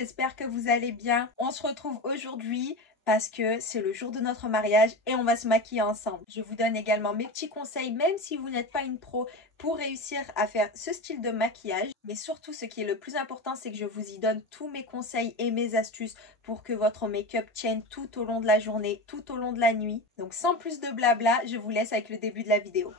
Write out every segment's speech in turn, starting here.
j'espère que vous allez bien. On se retrouve aujourd'hui parce que c'est le jour de notre mariage et on va se maquiller ensemble. Je vous donne également mes petits conseils, même si vous n'êtes pas une pro, pour réussir à faire ce style de maquillage. Mais surtout, ce qui est le plus important, c'est que je vous y donne tous mes conseils et mes astuces pour que votre make-up tienne tout au long de la journée, tout au long de la nuit. Donc sans plus de blabla, je vous laisse avec le début de la vidéo.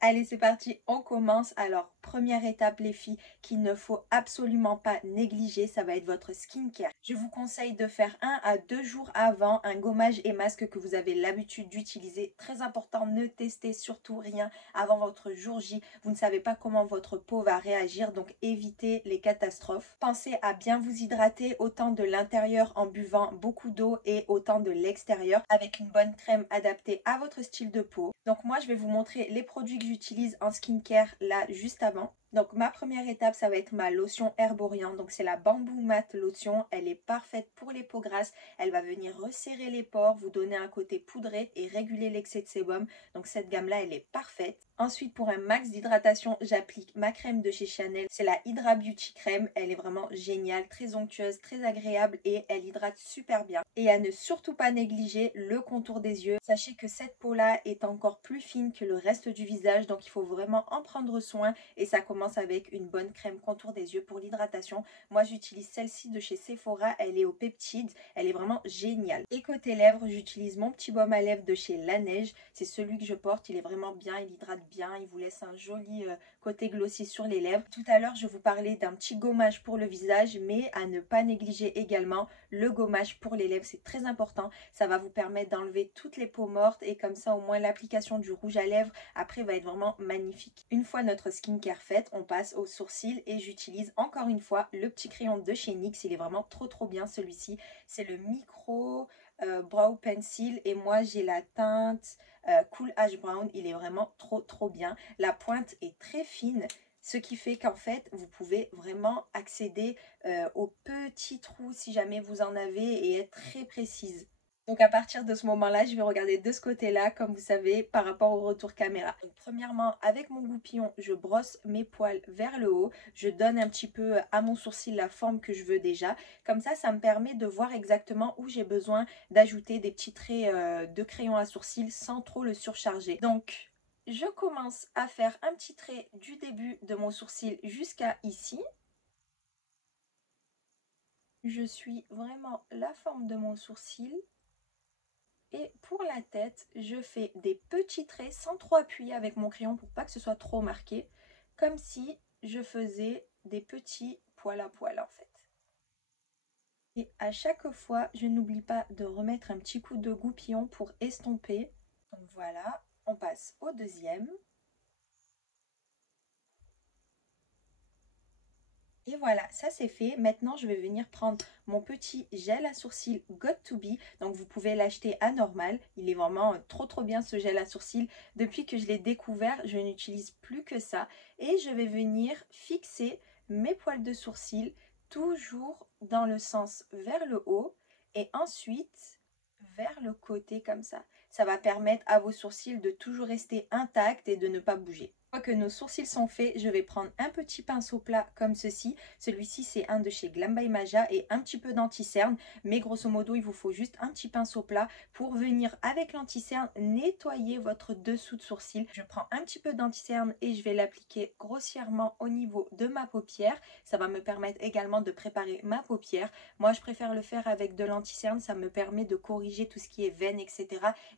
Allez, c'est parti, on commence. Alors, première étape, les filles, qu'il ne faut absolument pas négliger, ça va être votre skincare. Je vous conseille de faire 1 à 2 jours avant un gommage et masque que vous avez l'habitude d'utiliser. Très important, ne testez surtout rien avant votre jour J. Vous ne savez pas comment votre peau va réagir, donc évitez les catastrophes. Pensez à bien vous hydrater, autant de l'intérieur en buvant beaucoup d'eau et autant de l'extérieur avec une bonne crème adaptée à votre style de peau. Donc moi, je vais vous montrer les produits que j'utilise en skincare là juste avant. Donc ma première étape, ça va être ma lotion Herborian. Donc c'est la Bamboo Matte Lotion. Elle est parfaite pour les peaux grasses. Elle va venir resserrer les pores, vous donner un côté poudré et réguler l'excès de sébum. Donc cette gamme-là, elle est parfaite. Ensuite, pour un max d'hydratation, j'applique ma crème de chez Chanel. C'est la Hydra Beauty Crème. Elle est vraiment géniale, très onctueuse, très agréable et elle hydrate super bien. Et à ne surtout pas négliger le contour des yeux. Sachez que cette peau-là est encore plus fine que le reste du visage. Donc il faut vraiment en prendre soin et ça commence avec une bonne crème contour des yeux pour l'hydratation. Moi j'utilise celle-ci de chez Sephora, elle est aux peptides, elle est vraiment géniale. Et côté lèvres, j'utilise mon petit baume à lèvres de chez La Neige, c'est celui que je porte, il est vraiment bien, il hydrate bien, il vous laisse un joli côté glossy sur les lèvres. Tout à l'heure je vous parlais d'un petit gommage pour le visage, mais à ne pas négliger également le gommage pour les lèvres, c'est très important, ça va vous permettre d'enlever toutes les peaux mortes et comme ça au moins l'application du rouge à lèvres après va être vraiment magnifique. Une fois notre skincare faite, on passe aux sourcils et j'utilise encore une fois le petit crayon de chez NYX. Il est vraiment trop bien celui-ci. C'est le micro brow pencil et moi j'ai la teinte cool ash brown. Il est vraiment trop bien. La pointe est très fine. Ce qui fait qu'en fait, vous pouvez vraiment accéder aux petits trous si jamais vous en avez et être très précise. Donc à partir de ce moment-là, je vais regarder de ce côté-là, comme vous savez, par rapport au retour caméra. Donc premièrement, avec mon goupillon, je brosse mes poils vers le haut. Je donne un petit peu à mon sourcil la forme que je veux déjà. Comme ça me permet de voir exactement où j'ai besoin d'ajouter des petits traits de crayon à sourcil sans trop le surcharger. Donc je commence à faire un petit trait du début de mon sourcil jusqu'à ici. Je suis vraiment la forme de mon sourcil. Et pour la tête, je fais des petits traits sans trop appuyer avec mon crayon pour pas que ce soit trop marqué. Comme si je faisais des petits poils à poils en fait. Et à chaque fois, je n'oublie pas de remettre un petit coup de goupillon pour estomper. Donc voilà, on passe au deuxième. Et voilà, ça c'est fait. Maintenant, je vais venir prendre mon petit gel à sourcils Got2b. Donc, vous pouvez l'acheter à normal. Il est vraiment trop bien ce gel à sourcils. Depuis que je l'ai découvert, je n'utilise plus que ça. Et je vais venir fixer mes poils de sourcils toujours dans le sens vers le haut. Et ensuite, vers le côté comme ça. Ça va permettre à vos sourcils de toujours rester intacts et de ne pas bouger. Une fois que nos sourcils sont faits, je vais prendre un petit pinceau plat comme ceci. Celui-ci, c'est un de chez Glam by Maja et un petit peu d'anti-cerne. Mais grosso modo, il vous faut juste un petit pinceau plat pour venir, avec l'anti-cerne, nettoyer votre dessous de sourcil. Je prends un petit peu d'anti-cerne et je vais l'appliquer grossièrement au niveau de ma paupière. Ça va me permettre également de préparer ma paupière. Moi, je préfère le faire avec de l'anti-cerne. Ça me permet de corriger tout ce qui est veines, etc.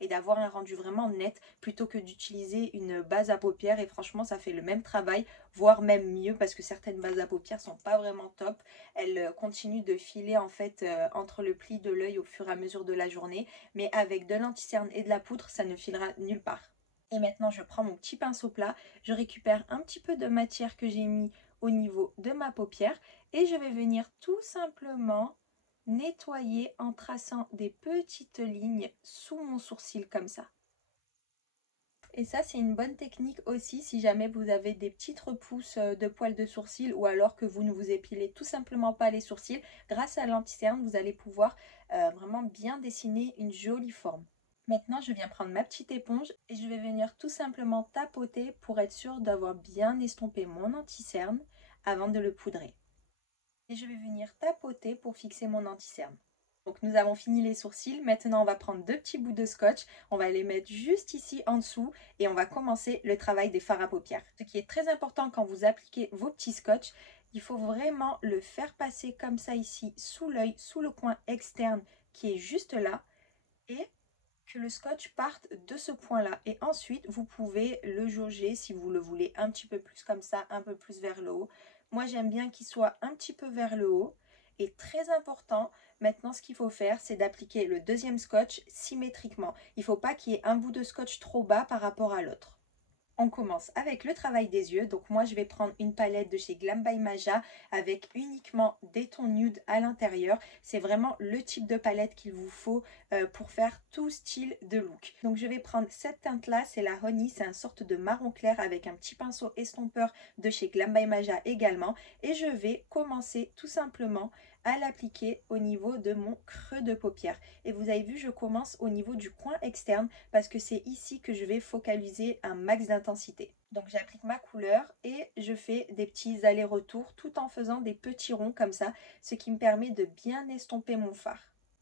et d'avoir un rendu vraiment net plutôt que d'utiliser une base à paupières. Et franchement, ça fait le même travail, voire même mieux parce que certaines bases à paupières sont pas vraiment top. Elles continuent de filer en fait entre le pli de l'œil au fur et à mesure de la journée. Mais avec de l'anti-cerne et de la poudre, ça ne filera nulle part. Et maintenant, je prends mon petit pinceau plat, je récupère un petit peu de matière que j'ai mis au niveau de ma paupière et je vais venir tout simplement nettoyer en traçant des petites lignes sous mon sourcil comme ça. Et ça, c'est une bonne technique aussi si jamais vous avez des petites repousses de poils de sourcil ou alors que vous ne vous épilez tout simplement pas les sourcils. Grâce à l'anti-cerne, vous allez pouvoir vraiment bien dessiner une jolie forme. Maintenant, je viens prendre ma petite éponge et je vais venir tout simplement tapoter pour être sûre d'avoir bien estompé mon anti-cerne avant de le poudrer. et je vais venir tapoter pour fixer mon anti-cerne. Donc nous avons fini les sourcils, maintenant on va prendre 2 petits bouts de scotch, on va les mettre juste ici en dessous et on va commencer le travail des fards à paupières. Ce qui est très important quand vous appliquez vos petits scotch, il faut vraiment le faire passer comme ça ici sous l'œil, sous le coin externe qui est juste là et que le scotch parte de ce point-là. Et ensuite, vous pouvez le jauger si vous le voulez un petit peu plus comme ça, un peu plus vers le haut. Moi, j'aime bien qu'il soit un petit peu vers le haut. Et très important, maintenant, ce qu'il faut faire, c'est d'appliquer le deuxième scotch symétriquement. Il ne faut pas qu'il y ait un bout de scotch trop bas par rapport à l'autre. On commence avec le travail des yeux. Donc moi, je vais prendre une palette de chez Glam by Maja avec uniquement des tons nude à l'intérieur. C'est vraiment le type de palette qu'il vous faut pour faire tout style de look. Donc je vais prendre cette teinte-là, c'est la Honey. C'est un sorte de marron clair avec un petit pinceau estompeur de chez Glam by Maja également. Et je vais commencer tout simplement à l'appliquer au niveau de mon creux de paupière. Et vous avez vu, je commence au niveau du coin externe parce que c'est ici que je vais focaliser un max d'intensité. Donc j'applique ma couleur et je fais des petits allers-retours tout en faisant des petits ronds comme ça, ce qui me permet de bien estomper mon fard.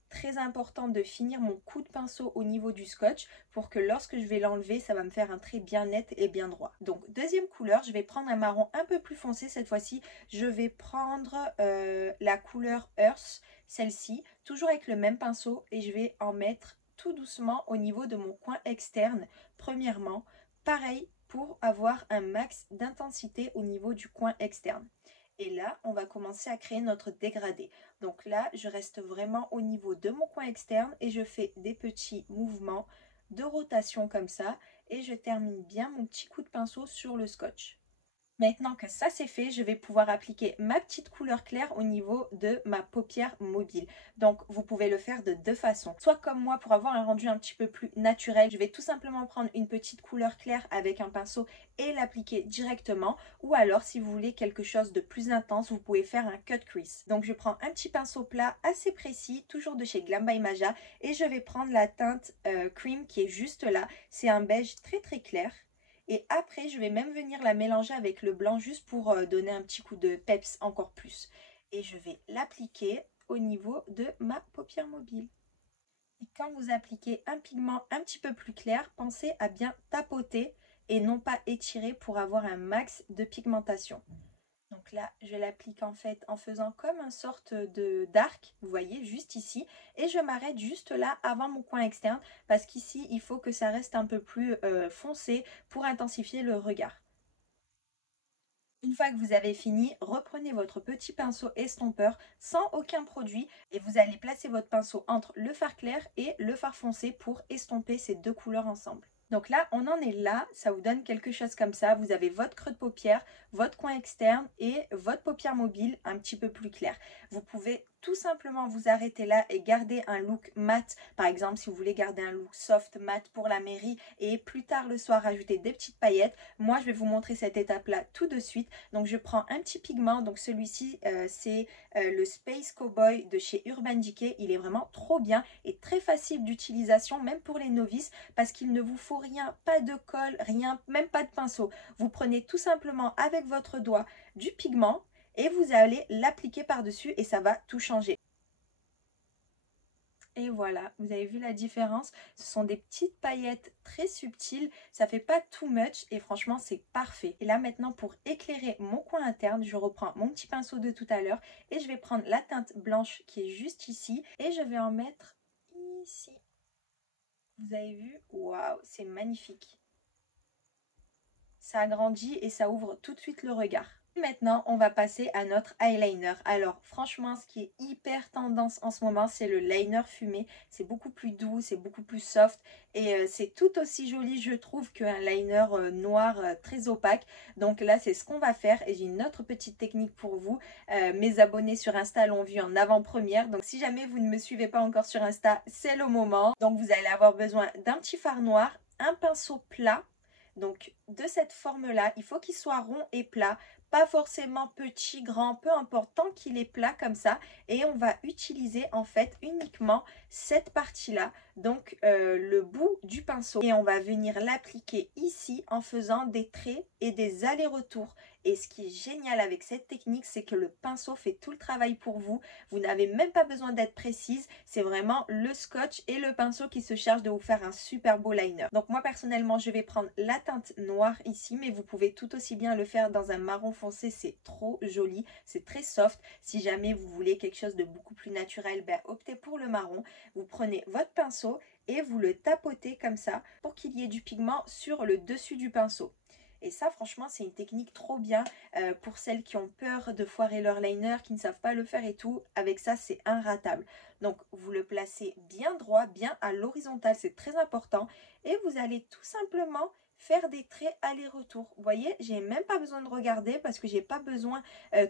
Très important de finir mon coup de pinceau au niveau du scotch pour que lorsque je vais l'enlever, ça va me faire un trait bien net et bien droit. Donc deuxième couleur, je vais prendre un marron un peu plus foncé cette fois-ci. Je vais prendre la couleur Earth, celle-ci, toujours avec le même pinceau et je vais en mettre tout doucement au niveau de mon coin externe. Premièrement, pareil pour avoir un max d'intensité au niveau du coin externe. Et là, on va commencer à créer notre dégradé. Donc là, je reste vraiment au niveau de mon coin externe et je fais des petits mouvements de rotation comme ça. Et je termine bien mon petit coup de pinceau sur le scotch. Maintenant que ça c'est fait, je vais pouvoir appliquer ma petite couleur claire au niveau de ma paupière mobile. Donc vous pouvez le faire de deux façons. Soit comme moi pour avoir un rendu un petit peu plus naturel, je vais tout simplement prendre une petite couleur claire avec un pinceau et l'appliquer directement. Ou alors si vous voulez quelque chose de plus intense, vous pouvez faire un cut crease. Donc je prends un petit pinceau plat assez précis, toujours de chez Glam by Maja. Et je vais prendre la teinte cream qui est juste là. C'est un beige très très clair. Et après, je vais même venir la mélanger avec le blanc juste pour donner un petit coup de peps encore plus. Et je vais l'appliquer au niveau de ma paupière mobile. Et quand vous appliquez un pigment un petit peu plus clair, pensez à bien tapoter et non pas étirer pour avoir un max de pigmentation. Donc là, je l'applique en fait en faisant comme une sorte de d'arc, vous voyez, juste ici. Et je m'arrête juste là avant mon coin externe parce qu'ici, il faut que ça reste un peu plus foncé pour intensifier le regard. Une fois que vous avez fini, reprenez votre petit pinceau estompeur sans aucun produit et vous allez placer votre pinceau entre le fard clair et le fard foncé pour estomper ces deux couleurs ensemble. Donc là, on en est là, ça vous donne quelque chose comme ça. Vous avez votre creux de paupière, votre coin externe et votre paupière mobile un petit peu plus clair. Vous pouvez tout simplement vous arrêter là et garder un look mat. Par exemple, si vous voulez garder un look soft mat pour la mairie et plus tard le soir rajouter des petites paillettes, moi je vais vous montrer cette étape-là tout de suite. Donc je prends un petit pigment, donc celui-ci c'est le Space Cowboy de chez Urban Decay. Il est vraiment trop bien et très facile d'utilisation même pour les novices parce qu'il ne vous faut rien, pas de colle, rien, même pas de pinceau. Vous prenez tout simplement avec votre doigt du pigment et vous allez l'appliquer par-dessus et ça va tout changer. Et voilà, vous avez vu la différence? Ce sont des petites paillettes très subtiles, ça fait pas too much et franchement c'est parfait. Et là maintenant pour éclairer mon coin interne, je reprends mon petit pinceau de tout à l'heure et je vais prendre la teinte blanche qui est juste ici et je vais en mettre ici. Vous avez vu? Waouh, c'est magnifique. Ça agrandit et ça ouvre tout de suite le regard. Maintenant, on va passer à notre eyeliner. Alors, franchement, ce qui est hyper tendance en ce moment, c'est le liner fumé. C'est beaucoup plus doux, c'est beaucoup plus soft et c'est tout aussi joli, je trouve, qu'un liner noir très opaque. Donc là, c'est ce qu'on va faire et j'ai une autre petite technique pour vous. Mes abonnés sur Insta l'ont vu en avant-première. Donc, si jamais vous ne me suivez pas encore sur Insta, c'est le moment. Donc, vous allez avoir besoin d'un petit fard noir, un pinceau plat. Donc de cette forme-là, il faut qu'il soit rond et plat, pas forcément petit, grand, peu importe, tant qu'il est plat comme ça. Et on va utiliser en fait uniquement cette partie-là donc le bout du pinceau. Et on va venir l'appliquer ici en faisant des traits et des allers-retours. Et ce qui est génial avec cette technique, c'est que le pinceau fait tout le travail pour vous. Vous n'avez même pas besoin d'être précise. C'est vraiment le scotch et le pinceau qui se chargent de vous faire un super beau liner. Donc moi personnellement, je vais prendre la teinte noire ici, mais vous pouvez tout aussi bien le faire dans un marron foncé. C'est trop joli, c'est très soft. Si jamais vous voulez quelque chose de beaucoup plus naturel, ben, optez pour le marron. Vous prenez votre pinceau et vous le tapotez comme ça pour qu'il y ait du pigment sur le dessus du pinceau. Et ça, franchement, c'est une technique trop bien pour celles qui ont peur de foirer leur liner, qui ne savent pas le faire et tout. Avec ça, c'est inratable. Donc, vous le placez bien droit, bien à l'horizontale, c'est très important. Et vous allez tout simplement faire des traits aller-retour. Vous voyez, j'ai même pas besoin de regarder parce que j'ai pas besoin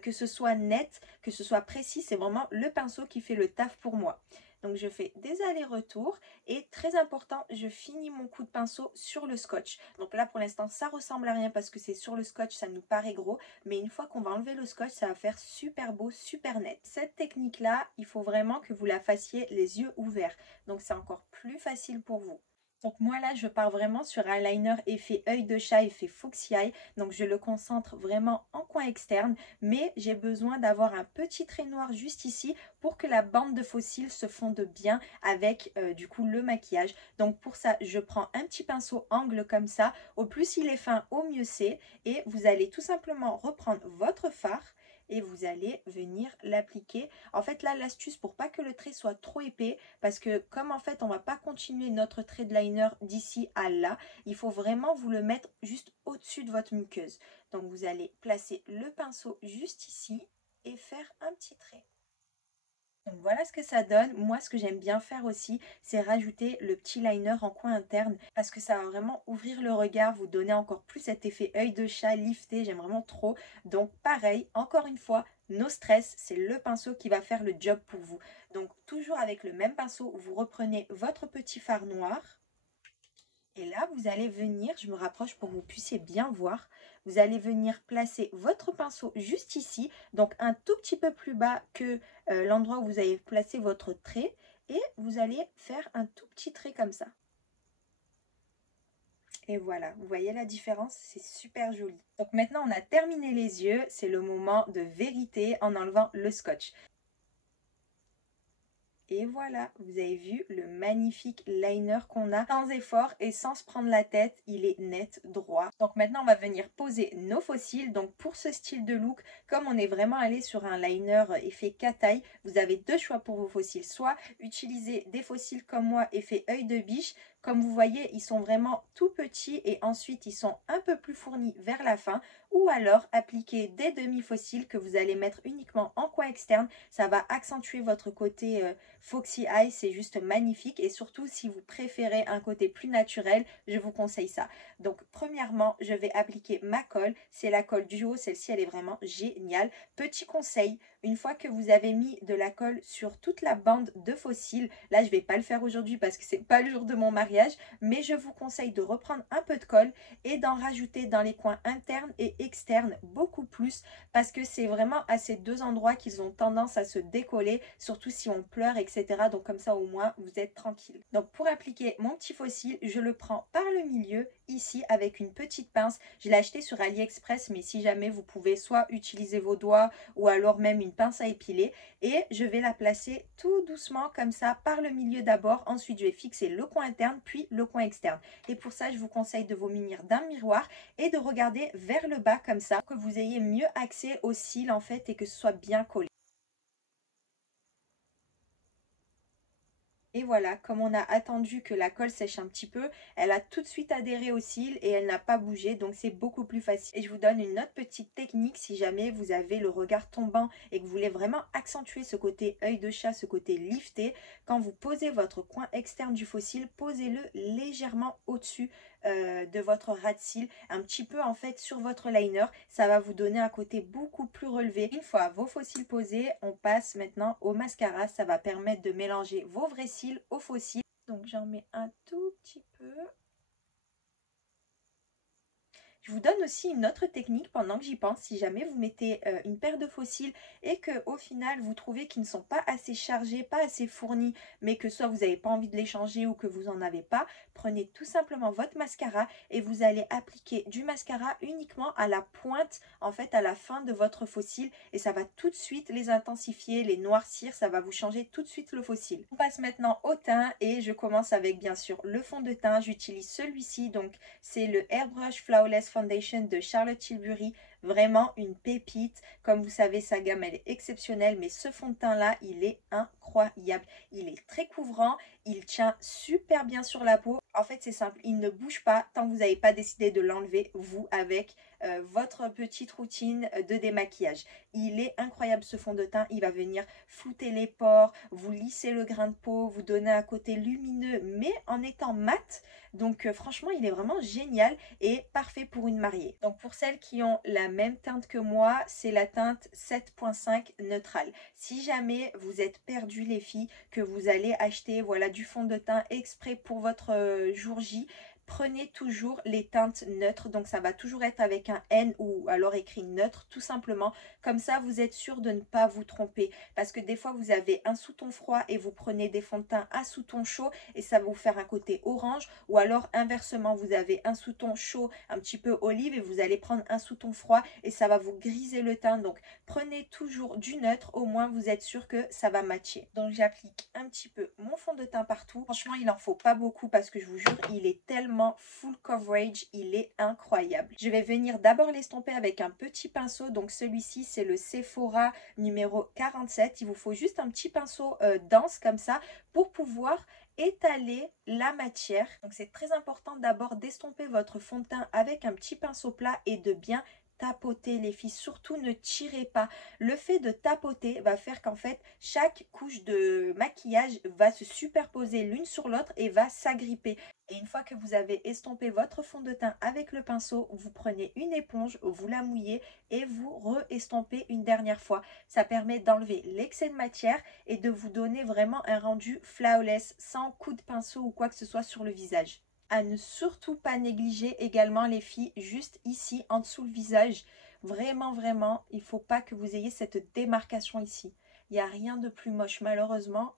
que ce soit net, que ce soit précis. C'est vraiment le pinceau qui fait le taf pour moi. Donc je fais des allers-retours et très important, je finis mon coup de pinceau sur le scotch. Donc là pour l'instant ça ressemble à rien parce que c'est sur le scotch, ça nous paraît gros. Mais une fois qu'on va enlever le scotch, ça va faire super beau, super net. Cette technique là, il faut vraiment que vous la fassiez les yeux ouverts. Donc c'est encore plus facile pour vous. Donc moi là je pars vraiment sur un liner effet œil de chat, effet foxy eye. Donc je le concentre vraiment en coin externe. Mais j'ai besoin d'avoir un petit trait noir juste ici pour que la bande de faux cils se fonde bien avec du coup le maquillage. Donc pour ça je prends un petit pinceau angle comme ça. Au plus il est fin, au mieux c'est. Et vous allez tout simplement reprendre votre fard et vous allez venir l'appliquer. En fait là l'astuce pour pas que le trait soit trop épais, parce que comme en fait on va pas continuer notre trait de liner d'ici à là, il faut vraiment vous le mettre juste au-dessus de votre muqueuse. Donc vous allez placer le pinceau juste ici et faire un petit trait. Donc voilà ce que ça donne. Moi, ce que j'aime bien faire aussi, c'est rajouter le petit liner en coin interne parce que ça va vraiment ouvrir le regard, vous donner encore plus cet effet œil de chat lifté. J'aime vraiment trop. Donc pareil, encore une fois, no stress, c'est le pinceau qui va faire le job pour vous. Donc toujours avec le même pinceau, vous reprenez votre petit fard noir. Et là, vous allez venir, je me rapproche pour que vous puissiez bien voir, vous allez venir placer votre pinceau juste ici, donc un tout petit peu plus bas que l'endroit où vous avez placé votre trait, et vous allez faire un tout petit trait comme ça. Et voilà, vous voyez la différence, c'est super joli. Donc maintenant, on a terminé les yeux, c'est le moment de vérité en enlevant le scotch. Et voilà, vous avez vu le magnifique liner qu'on a sans effort et sans se prendre la tête, il est net, droit. Donc maintenant on va venir poser nos faux cils. Donc pour ce style de look, comme on est vraiment allé sur un liner effet cat-eye, vous avez deux choix pour vos faux cils. Soit utiliser des faux cils comme moi, effet œil de biche. Comme vous voyez, ils sont vraiment tout petits et ensuite ils sont un peu plus fournis vers la fin. Ou alors appliquer des demi-faux cils que vous allez mettre uniquement en coin externe. Ça va accentuer votre côté Foxy Eye, c'est juste magnifique. Et surtout, si vous préférez un côté plus naturel, je vous conseille ça. Donc, premièrement, je vais appliquer ma colle. C'est la colle duo. Celle-ci, elle est vraiment géniale. Petit conseil, une fois que vous avez mis de la colle sur toute la bande de faux cils, là, je ne vais pas le faire aujourd'hui parce que c'est pas le jour de mon mariage, mais je vous conseille de reprendre un peu de colle et d'en rajouter dans les coins internes et externes beaucoup plus parce que c'est vraiment à ces deux endroits qu'ils ont tendance à se décoller, surtout si on pleure, etc. Donc comme ça au moins vous êtes tranquille. Donc pour appliquer mon petit faux cil, je le prends par le milieu ici avec une petite pince. Je l'ai acheté sur AliExpress, mais si jamais vous pouvez soit utiliser vos doigts ou alors même une pince à épiler, et je vais la placer tout doucement comme ça par le milieu d'abord. Ensuite je vais fixer le coin interne puis le coin externe. Et pour ça je vous conseille de vous munir d'un miroir et de regarder vers le bas comme ça, pour que vous ayez mieux accès aux cils en fait et que ce soit bien collé. Et voilà, comme on a attendu que la colle sèche un petit peu, elle a tout de suite adhéré aux cils et elle n'a pas bougé, donc c'est beaucoup plus facile. Et je vous donne une autre petite technique si jamais vous avez le regard tombant et que vous voulez vraiment accentuer ce côté œil de chat, ce côté lifté. Quand vous posez votre coin externe du faux cil, posez-le légèrement au-dessus de votre ras de cils, un petit peu en fait sur votre liner. Ça va vous donner un côté beaucoup plus relevé. Une fois vos faux cils posés, on passe maintenant au mascara. Ça va permettre de mélanger vos vrais cils aux faux cils. Donc j'en mets un tout petit peu. Je vous donne aussi une autre technique pendant que j'y pense. Si jamais vous mettez une paire de faux cils et que au final vous trouvez qu'ils ne sont pas assez chargés, pas assez fournis, mais que soit vous n'avez pas envie de les changer ou que vous n'en avez pas, prenez tout simplement votre mascara et vous allez appliquer du mascara uniquement à la pointe, en fait à la fin de votre faux cil, et ça va tout de suite les intensifier, les noircir, ça va vous changer tout de suite le faux cil. On passe maintenant au teint et je commence avec bien sûr le fond de teint. J'utilise celui-ci, donc c'est le Airbrush Flawless Foundation de Charlotte Tilbury. Vraiment une pépite. Comme vous savez, sa gamme elle est exceptionnelle, mais ce fond de teint là, il est incroyable. Il est très couvrant, il tient super bien sur la peau. En fait, c'est simple, il ne bouge pas tant que vous n'avez pas décidé de l'enlever, vous, avec votre petite routine de démaquillage. Il est incroyable ce fond de teint, il va venir flouter les pores, vous lisser le grain de peau, vous donner un côté lumineux, mais en étant mat. Donc franchement, il est vraiment génial et parfait pour une mariée. Donc pour celles qui ont la même teinte que moi, c'est la teinte 7.5 neutrale. Si jamais vous êtes perdu les filles, que vous allez acheter voilà du fond de teint exprès pour votre jour J, prenez toujours les teintes neutres, donc ça va toujours être avec un N ou alors écrit neutre tout simplement, comme ça vous êtes sûr de ne pas vous tromper, parce que des fois vous avez un sous-ton froid et vous prenez des fonds de teint à sous-ton chaud et ça va vous faire un côté orange, ou alors inversement vous avez un sous-ton chaud un petit peu olive et vous allez prendre un sous-ton froid et ça va vous griser le teint. Donc prenez toujours du neutre, au moins vous êtes sûr que ça va matcher. Donc j'applique un petit peu mon fond de teint partout, franchement il en faut pas beaucoup parce que je vous jure il est tellement full coverage, il est incroyable. Je vais venir d'abord l'estomper avec un petit pinceau, donc celui-ci c'est le Sephora numéro 47. Il vous faut juste un petit pinceau dense comme ça pour pouvoir étaler la matière. Donc c'est très important d'abord d'estomper votre fond de teint avec un petit pinceau plat et de bien tapoter les filles, surtout ne tirez pas. Le fait de tapoter va faire qu'en fait chaque couche de maquillage va se superposer l'une sur l'autre et va s'agripper. Et une fois que vous avez estompé votre fond de teint avec le pinceau, vous prenez une éponge, vous la mouillez et vous re-estompez une dernière fois. Ça permet d'enlever l'excès de matière et de vous donner vraiment un rendu flawless, sans coup de pinceau ou quoi que ce soit sur le visage. À ne surtout pas négliger également les filles, juste ici en dessous le visage. Vraiment, vraiment, il ne faut pas que vous ayez cette démarcation ici. Il n'y a rien de plus moche malheureusement.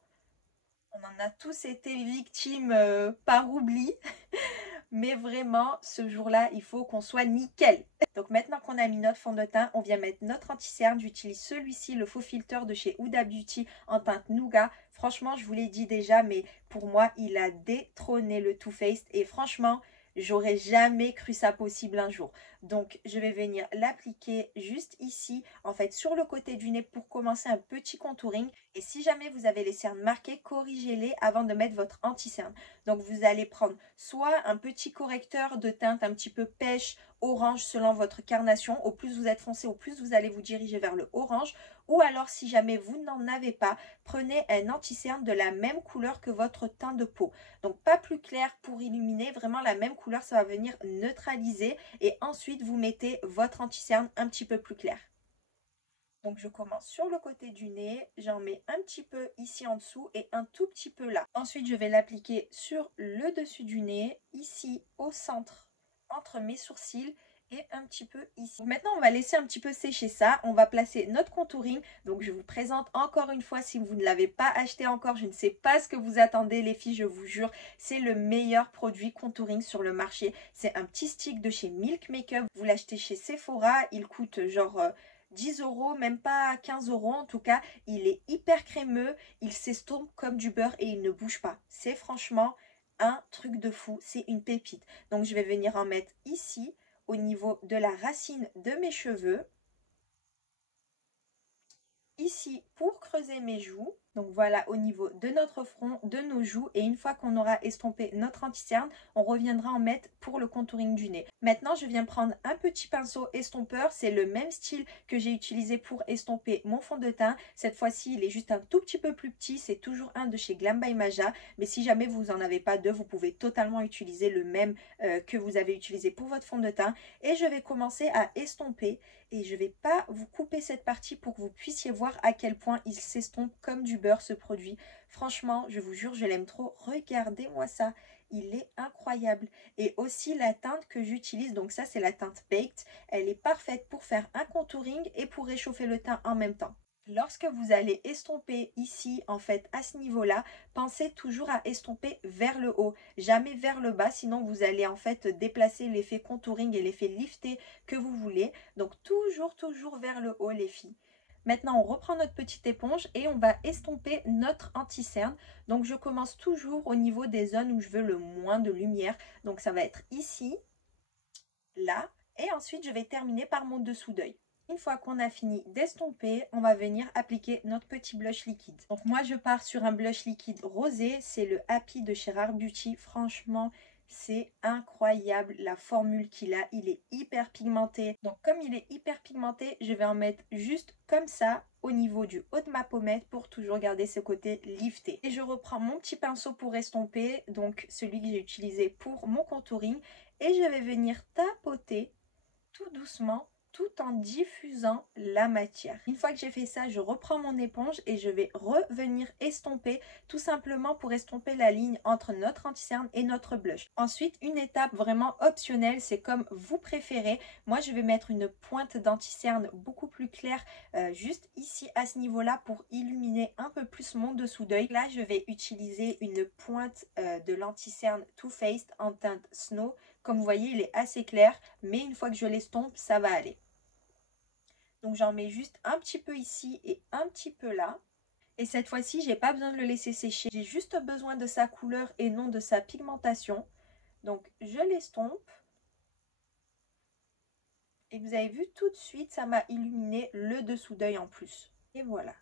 On en a tous été victimes par oubli. Mais vraiment, ce jour-là, il faut qu'on soit nickel. Donc maintenant qu'on a mis notre fond de teint, on vient mettre notre anti-cerne. J'utilise celui-ci, le faux filter de chez Huda Beauty en teinte Nougat. Franchement, je vous l'ai dit déjà, mais pour moi, il a détrôné le Too Faced. Et franchement, j'aurais jamais cru ça possible un jour. Donc, je vais venir l'appliquer juste ici, en fait, sur le côté du nez pour commencer un petit contouring. Et si jamais vous avez les cernes marquées, corrigez-les avant de mettre votre anti-cerne. Donc, vous allez prendre soit un petit correcteur de teinte un petit peu pêche, orange selon votre carnation. Au plus vous êtes foncé, au plus vous allez vous diriger vers le orange. Ou alors, si jamais vous n'en avez pas, prenez un anti-cerne de la même couleur que votre teint de peau. Donc, pas plus clair pour illuminer, vraiment la même couleur, ça va venir neutraliser. Et ensuite, vous mettez votre anti-cerne un petit peu plus clair. Donc je commence sur le côté du nez, j'en mets un petit peu ici en dessous et un tout petit peu là. Ensuite je vais l'appliquer sur le dessus du nez, ici au centre, entre mes sourcils et un petit peu ici. Maintenant on va laisser un petit peu sécher ça, on va placer notre contouring. Donc je vous présente encore une fois, si vous ne l'avez pas acheté encore, je ne sais pas ce que vous attendez les filles, je vous jure, c'est le meilleur produit contouring sur le marché. C'est un petit stick de chez Milk Makeup, vous l'achetez chez Sephora, il coûte genre 10 euros, même pas 15 euros en tout cas. Il est hyper crémeux, il s'estompe comme du beurre et il ne bouge pas. C'est franchement un truc de fou, c'est une pépite. Donc je vais venir en mettre ici, au niveau de la racine de mes cheveux. Ici pour creuser mes joues. Donc voilà au niveau de notre front, de nos joues. Et une fois qu'on aura estompé notre anti-cerne, on reviendra en mettre pour le contouring du nez. Maintenant, je viens prendre un petit pinceau estompeur. C'est le même style que j'ai utilisé pour estomper mon fond de teint. Cette fois-ci, il est juste un tout petit peu plus petit. C'est toujours un de chez Glam by Maja. Mais si jamais vous n'en avez pas deux, vous pouvez totalement utiliser le même que vous avez utilisé pour votre fond de teint. Et je vais commencer à estomper. Et je ne vais pas vous couper cette partie pour que vous puissiez voir à quel point il s'estompe comme du beurre ce produit. Franchement, je vous jure, je l'aime trop. Regardez-moi ça. il est incroyable. Et aussi la teinte que j'utilise, donc ça c'est la teinte Baked, elle est parfaite pour faire un contouring et pour réchauffer le teint en même temps. Lorsque vous allez estomper ici, en fait, à ce niveau-là, pensez toujours à estomper vers le haut, jamais vers le bas, sinon vous allez en fait déplacer l'effet contouring et l'effet lifté que vous voulez. Donc toujours vers le haut les filles. Maintenant, on reprend notre petite éponge et on va estomper notre anti-cerne. Donc, je commence toujours au niveau des zones où je veux le moins de lumière. Donc, ça va être ici, là, et ensuite, je vais terminer par mon dessous d'œil. Une fois qu'on a fini d'estomper, on va venir appliquer notre petit blush liquide. Donc moi, je pars sur un blush liquide rosé. C'est le Happy de chez Rare Beauty. Franchement, c'est incroyable la formule qu'il a. Il est hyper pigmenté. Donc comme il est hyper pigmenté, je vais en mettre juste comme ça au niveau du haut de ma pommette pour toujours garder ce côté lifté. Et je reprends mon petit pinceau pour estomper, donc celui que j'ai utilisé pour mon contouring. Et je vais venir tapoter tout doucement tout en diffusant la matière. Une fois que j'ai fait ça, je reprends mon éponge et je vais revenir estomper, tout simplement pour estomper la ligne entre notre anti-cerne et notre blush. Ensuite, une étape vraiment optionnelle, c'est comme vous préférez. Moi, je vais mettre une pointe d'anti-cerne beaucoup plus claire juste ici à ce niveau-là pour illuminer un peu plus mon dessous d'œil. Là, je vais utiliser une pointe de l'anti-cerne Too Faced en teinte Snow. Comme vous voyez, il est assez clair, mais une fois que je l'estompe, ça va aller. Donc j'en mets juste un petit peu ici et un petit peu là. Et cette fois-ci, j'ai pas besoin de le laisser sécher. J'ai juste besoin de sa couleur et non de sa pigmentation. Donc je l'estompe. Et vous avez vu tout de suite, ça m'a illuminé le dessous d'œil en plus. Et voilà.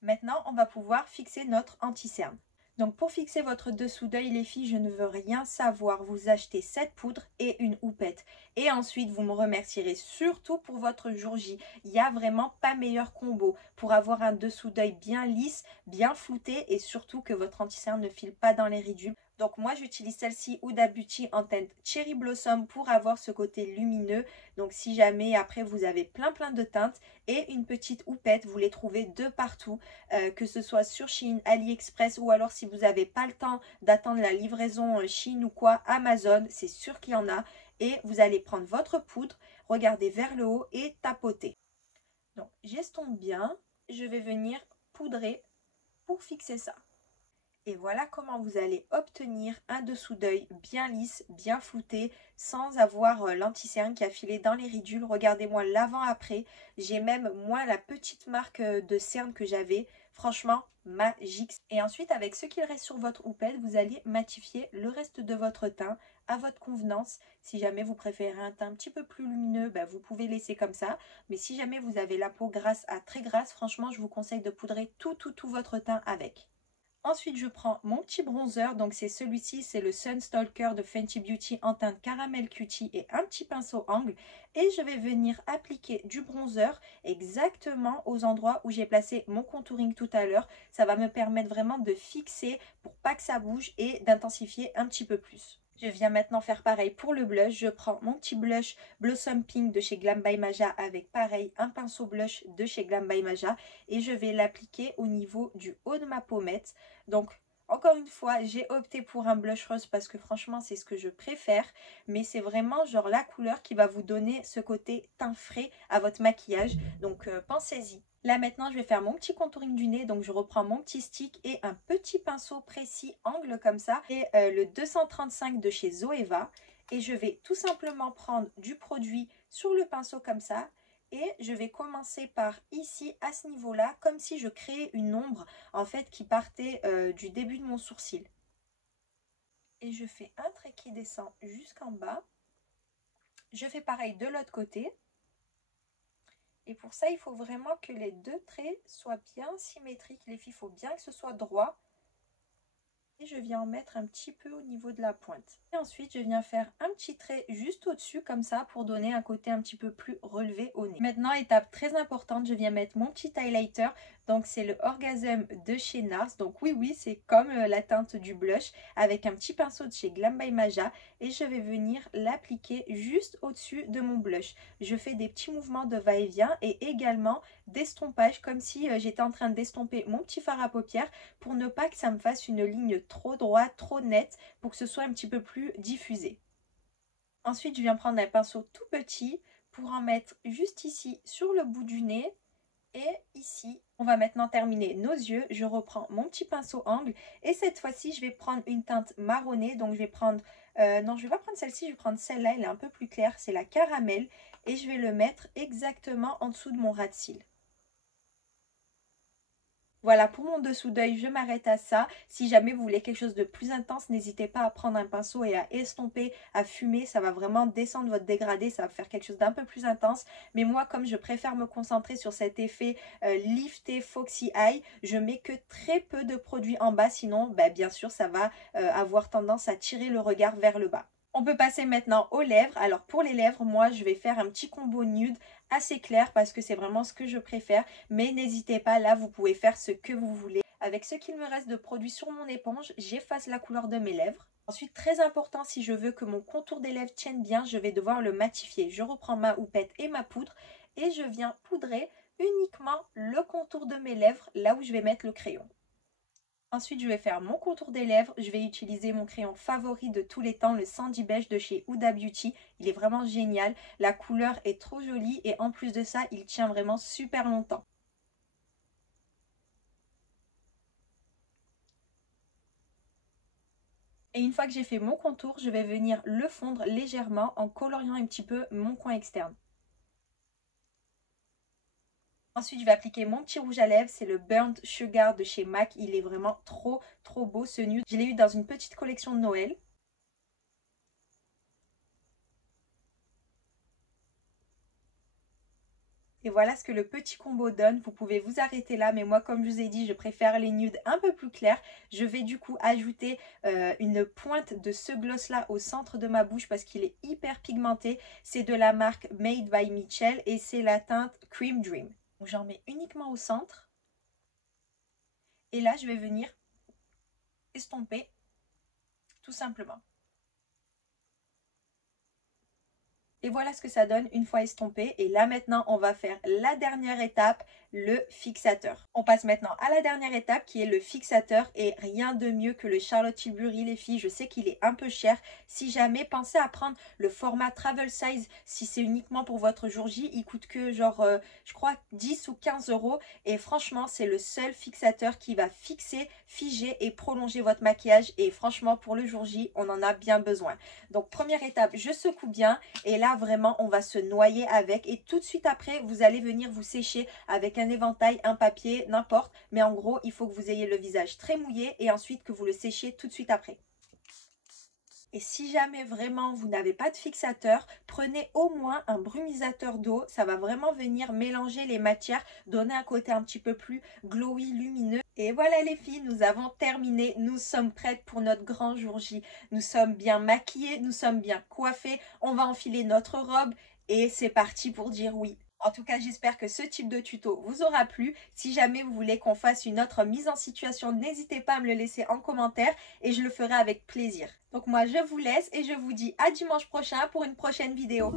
Maintenant, on va pouvoir fixer notre anti-cerne. Donc pour fixer votre dessous d'œil les filles, je ne veux rien savoir. Vous achetez cette poudre et une houppette. Et ensuite, vous me remercierez surtout pour votre jour J. Il n'y a vraiment pas meilleur combo pour avoir un dessous d'œil bien lisse, bien flouté et surtout que votre anti-cerne ne file pas dans les ridules. Donc moi j'utilise celle-ci Huda Beauty en teinte Cherry Blossom pour avoir ce côté lumineux. Donc si jamais après vous avez plein de teintes et une petite houppette, vous les trouvez de partout. Que ce soit sur Shein, AliExpress ou alors si vous n'avez pas le temps d'attendre la livraison Shein ou quoi, Amazon, c'est sûr qu'il y en a. Et vous allez prendre votre poudre, regarder vers le haut et tapoter. Donc j'estompe bien, je vais venir poudrer pour fixer ça. Et voilà comment vous allez obtenir un dessous d'œil bien lisse, bien flouté, sans avoir l'anti-cerne qui a filé dans les ridules. Regardez-moi l'avant-après. J'ai même, moi, la petite marque de cerne que j'avais. Franchement, magique. Et ensuite, avec ce qu'il reste sur votre houppette, vous allez matifier le reste de votre teint à votre convenance. Si jamais vous préférez un teint un petit peu plus lumineux, bah, vous pouvez laisser comme ça. Mais si jamais vous avez la peau grasse à très grasse, franchement, je vous conseille de poudrer tout votre teint avec. Ensuite, je prends mon petit bronzer, donc c'est celui-ci, c'est le Sunstalker de Fenty Beauty en teinte Caramel Cutie et un petit pinceau angle. Et je vais venir appliquer du bronzer exactement aux endroits où j'ai placé mon contouring tout à l'heure. Ça va me permettre vraiment de fixer pour pas que ça bouge et d'intensifier un petit peu plus. Je viens maintenant faire pareil pour le blush. Je prends mon petit blush Blossom Pink de chez Glam by Maja avec pareil un pinceau blush de chez Glam by Maja et je vais l'appliquer au niveau du haut de ma pommette. Donc encore une fois, j'ai opté pour un blush rose parce que franchement c'est ce que je préfère, mais c'est vraiment genre la couleur qui va vous donner ce côté teint frais à votre maquillage, donc pensez-y. Là maintenant je vais faire mon petit contouring du nez, donc je reprends mon petit stick et un petit pinceau précis angle comme ça et le 235 de chez Zoeva et je vais tout simplement prendre du produit sur le pinceau comme ça. Et je vais commencer par ici, à ce niveau-là, comme si je créais une ombre, en fait, qui partait du début de mon sourcil. Et je fais un trait qui descend jusqu'en bas. Je fais pareil de l'autre côté. Et pour ça, il faut vraiment que les deux traits soient bien symétriques. Les filles, il faut bien que ce soit droit. Et je viens en mettre un petit peu au niveau de la pointe. Et ensuite, je viens faire un petit trait juste au-dessus comme ça pour donner un côté un petit peu plus relevé au nez. Maintenant, étape très importante, je viens mettre mon petit highlighter. Donc, c'est le Orgasm de chez NARS. Donc, oui, c'est comme la teinte du blush avec un petit pinceau de chez Glam by Maja. Et je vais venir l'appliquer juste au-dessus de mon blush. Je fais des petits mouvements de va-et-vient et également d'estompage comme si j'étais en train d'estomper mon petit fard à paupières pour ne pas que ça me fasse une ligne trop droit, trop net pour que ce soit un petit peu plus diffusé. Ensuite, je viens prendre un pinceau tout petit pour en mettre juste ici sur le bout du nez. Et ici, on va maintenant terminer nos yeux. Je reprends mon petit pinceau angle et cette fois-ci, je vais prendre une teinte marronnée. Donc, je vais prendre, non, je vais pas prendre celle-ci, je vais prendre celle-là. Elle est un peu plus claire, c'est la caramel. Et je vais le mettre exactement en dessous de mon ras de cils. Voilà, pour mon dessous d'œil, je m'arrête à ça. Si jamais vous voulez quelque chose de plus intense, n'hésitez pas à prendre un pinceau et à estomper, à fumer. Ça va vraiment descendre votre dégradé, ça va faire quelque chose d'un peu plus intense. Mais moi, comme je préfère me concentrer sur cet effet lifté foxy eye, je mets que très peu de produits en bas. Sinon, bien sûr, ça va avoir tendance à tirer le regard vers le bas. On peut passer maintenant aux lèvres. Alors pour les lèvres, moi je vais faire un petit combo nude assez clair parce que c'est vraiment ce que je préfère. Mais n'hésitez pas, là vous pouvez faire ce que vous voulez. Avec ce qu'il me reste de produit sur mon éponge, j'efface la couleur de mes lèvres. Ensuite, très important, si je veux que mon contour des lèvres tienne bien, je vais devoir le matifier. Je reprends ma houppette et ma poudre et je viens poudrer uniquement le contour de mes lèvres, là où je vais mettre le crayon. Ensuite, je vais faire mon contour des lèvres. Je vais utiliser mon crayon favori de tous les temps, le Sandy Beige de chez Huda Beauty. Il est vraiment génial. La couleur est trop jolie et en plus de ça, il tient vraiment super longtemps. Et une fois que j'ai fait mon contour, je vais venir le fondre légèrement en coloriant un petit peu mon coin externe. Ensuite, je vais appliquer mon petit rouge à lèvres, c'est le Burnt Sugar de chez MAC. Il est vraiment trop beau ce nude. Je l'ai eu dans une petite collection de Noël. Et voilà ce que le petit combo donne. Vous pouvez vous arrêter là, mais moi comme je vous ai dit, je préfère les nudes un peu plus clairs. Je vais du coup ajouter une pointe de ce gloss là au centre de ma bouche parce qu'il est hyper pigmenté. C'est de la marque Made by Mitchell et c'est la teinte Cream Dream. Donc j'en mets uniquement au centre. Et là je vais venir estomper tout simplement. Et voilà ce que ça donne une fois estompé. Et là maintenant, on va faire la dernière étape, le fixateur. On passe maintenant à la dernière étape qui est le fixateur. Et rien de mieux que le Charlotte Tilbury, les filles. Je sais qu'il est un peu cher. Si jamais, pensez à prendre le format travel size. Si c'est uniquement pour votre jour J, il coûte que genre, je crois, 10 ou 15 €. Et franchement, c'est le seul fixateur qui va fixer, figer et prolonger votre maquillage. Et franchement, pour le jour J, on en a bien besoin. Donc, première étape, je secoue bien. Et là, vraiment, on va se noyer avec. Et tout de suite après, vous allez venir vous sécher avec un éventail, un papier, n'importe. Mais en gros, il faut que vous ayez le visage très mouillé et ensuite que vous le séchiez tout de suite après. Et si jamais vraiment vous n'avez pas de fixateur, prenez au moins un brumisateur d'eau. Ça va vraiment venir mélanger les matières, donner un côté un petit peu plus glowy, lumineux. Et voilà les filles, nous avons terminé. Nous sommes prêtes pour notre grand jour J. Nous sommes bien maquillées, nous sommes bien coiffées. On va enfiler notre robe et c'est parti pour dire oui. En tout cas, j'espère que ce type de tuto vous aura plu. Si jamais vous voulez qu'on fasse une autre mise en situation, n'hésitez pas à me le laisser en commentaire et je le ferai avec plaisir. Donc moi, je vous laisse et je vous dis à dimanche prochain pour une prochaine vidéo.